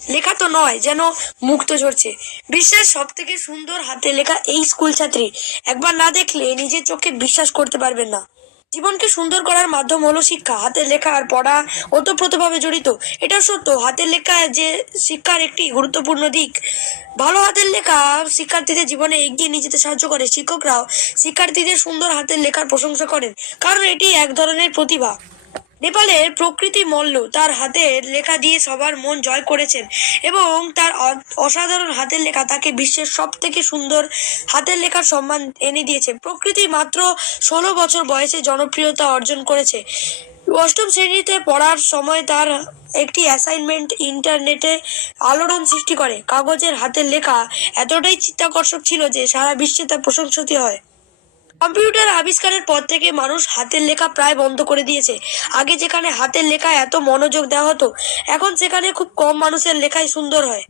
লেখা তো নয়, যেন মুক্ত ঝরছে। বিশ্বের সব থেকে সুন্দর হাতের লেখা এই স্কুল ছাত্রী, একবার না দেখলে নিজের চোখে বিশ্বাস করতে পারবেন না। জীবনকে সুন্দর করার মাধ্যম হলো শিক্ষা। হাতের লেখা আর পড়া ওতপ্রোতভাবে জড়িত। এটা সত্য, হাতের লেখা যে শিক্ষার একটি গুরুত্বপূর্ণ দিক। ভালো হাতের লেখা শিক্ষার্থীদের জীবনে এগিয়ে নিয়ে যেতে সাহায্য করে। শিক্ষকরাও শিক্ষার্থীদের সুন্দর হাতের লেখার প্রশংসা করেন, কারণ এটি এক ধরনের প্রতিভা। নেপালের প্রকৃতি মল্ল তার হাতের লেখা দিয়ে সবার মন জয় করেছেন, এবং তার অসাধারণ হাতের লেখা তাকে বিশ্বের সব থেকে সুন্দর হাতের লেখার সম্মান এনে দিয়েছে। প্রকৃতি মাত্র 16 বছর বয়সে জনপ্রিয়তা অর্জন করেছে। অষ্টম শ্রেণীতে পড়ার সময় তার একটি অ্যাসাইনমেন্ট ইন্টারনেটে আলোড়ন সৃষ্টি করে। কাগজের হাতের লেখা এতটাই চিত্তাকর্ষক ছিল যে সারা বিশ্বে তা প্রশংসিত হয়। কম্পিউটার আবিষ্কারের পর থেকে মানুষ হাতের লেখা প্রায় বন্ধ করে দিয়েছে। আগে যেখানে হাতের লেখায় এত মনোযোগ দেওয়া হতো, এখন সেখানে খুব কম মানুষের লেখাই সুন্দর হয়।